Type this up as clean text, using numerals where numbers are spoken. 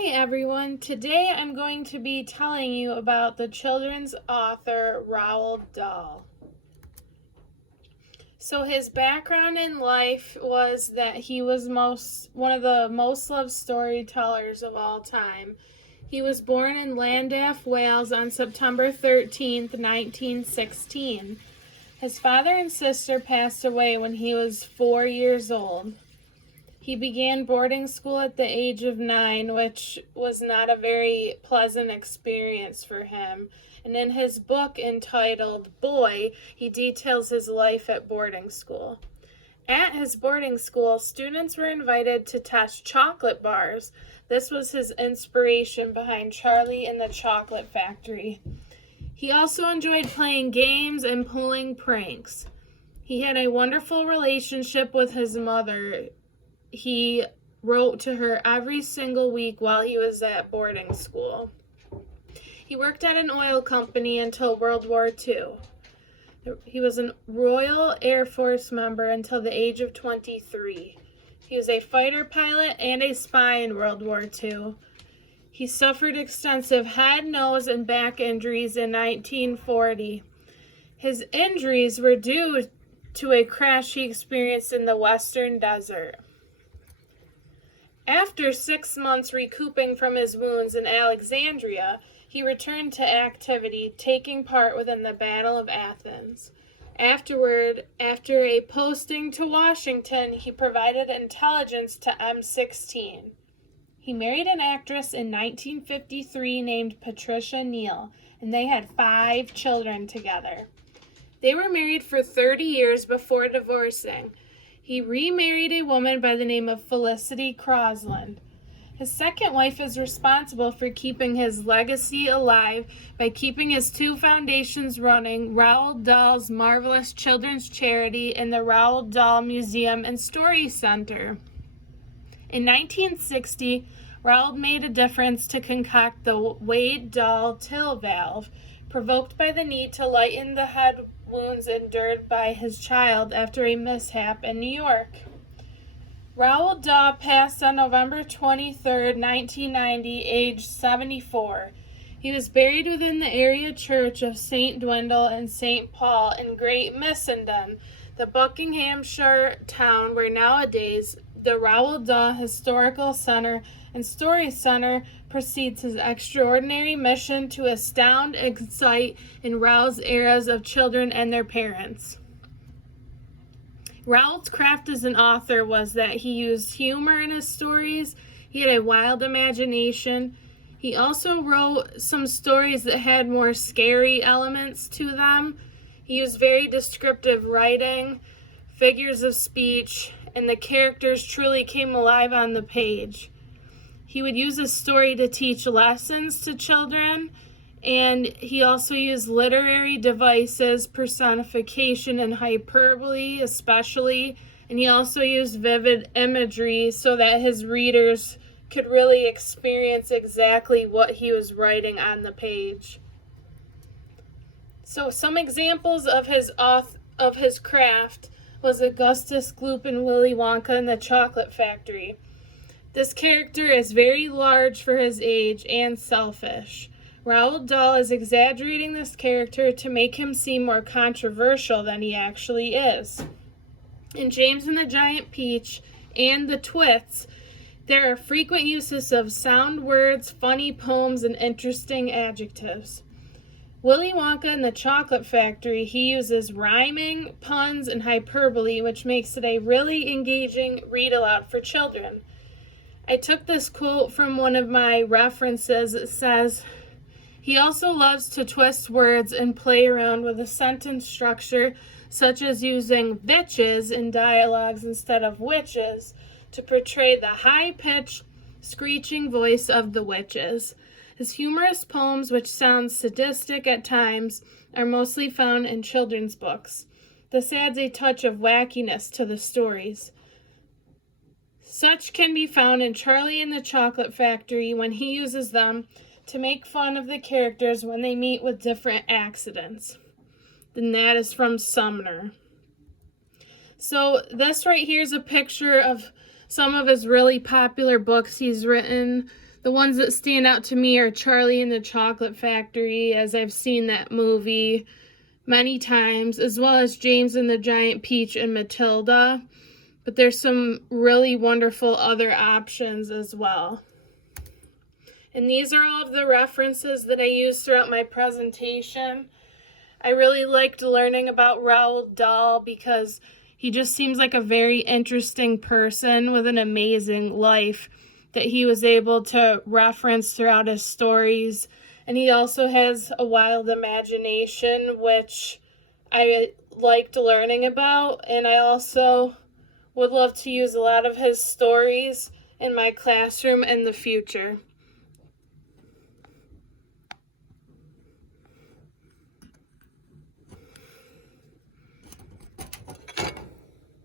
Hi everyone, today I'm going to be telling you about the children's author Roald Dahl. So his background in life was that he was one of the most loved storytellers of all time. He was born in Llandaff, Wales on September 13th, 1916. His father and sister passed away when he was 4 years old. He began boarding school at the age of 9, which was not a very pleasant experience for him. And in his book entitled Boy, he details his life at boarding school. At his boarding school, students were invited to test chocolate bars. This was his inspiration behind Charlie and the Chocolate Factory. He also enjoyed playing games and pulling pranks. He had a wonderful relationship with his mother. He wrote to her every single week while he was at boarding school. He worked at an oil company until World War II. He was a Royal Air Force member until the age of 23. He was a fighter pilot and a spy in World War II. He suffered extensive head, nose, and back injuries in 1940. His injuries were due to a crash he experienced in the Western Desert. After 6 months recouping from his wounds in Alexandria, he returned to activity, taking part within the Battle of Athens. Afterward, after a posting to Washington, he provided intelligence to M16. He married an actress in 1953 named Patricia Neal, and they had 5 children together. They were married for 30 years before divorcing. He remarried a woman by the name of Felicity Crosland. His second wife is responsible for keeping his legacy alive by keeping his 2 foundations running, Roald Dahl's Marvelous Children's Charity and the Roald Dahl Museum and Story Center. In 1960, Roald made a difference to concoct the Wade-Dahl till valve, provoked by the need to lighten the head wounds endured by his child after a mishap in New York. Roald Dahl passed on November 23, 1990, aged 74. He was buried within the area church of St. Dwindle and St. Paul in Great Missenden, the Buckinghamshire town where nowadays the Roald Dahl Historical Center and Story Center proceeds his extraordinary mission to astound, excite, and rouse eras of children and their parents. Roald's craft as an author was that he used humor in his stories. He had a wild imagination. He also wrote some stories that had more scary elements to them. He used very descriptive writing, figures of speech, and the characters truly came alive on the page. He would use a story to teach lessons to children, and he also used literary devices, personification, and hyperbole especially, and he also used vivid imagery so that his readers could really experience exactly what he was writing on the page. So some examples of his craft was Augustus Gloop and Willy Wonka and the Chocolate Factory. This character is very large for his age and selfish. Roald Dahl is exaggerating this character to make him seem more controversial than he actually is. In James and the Giant Peach and the Twits, there are frequent uses of sound words, funny poems, and interesting adjectives. Willy Wonka and the Chocolate Factory, he uses rhyming, puns, and hyperbole, which makes it a really engaging read-aloud for children. I took this quote from one of my references. It says, "He also loves to twist words and play around with a sentence structure, such as using bitches in dialogues instead of witches to portray the high-pitched, screeching voice of the witches. His humorous poems, which sound sadistic at times, are mostly found in children's books. This adds a touch of wackiness to the stories. Such can be found in Charlie and the Chocolate Factory when he uses them to make fun of the characters when they meet with different accidents." And that is from Sumner. So this right here is a picture of some of his really popular books he's written. The ones that stand out to me are Charlie and the Chocolate Factory, as I've seen that movie many times, as well as James and the Giant Peach and Matilda. But there's some really wonderful other options as well. And these are all of the references that I used throughout my presentation. I really liked learning about Roald Dahl because he just seems like a very interesting person with an amazing life that he was able to reference throughout his stories. And he also has a wild imagination, which I liked learning about. And I also would love to use a lot of his stories in my classroom in the future.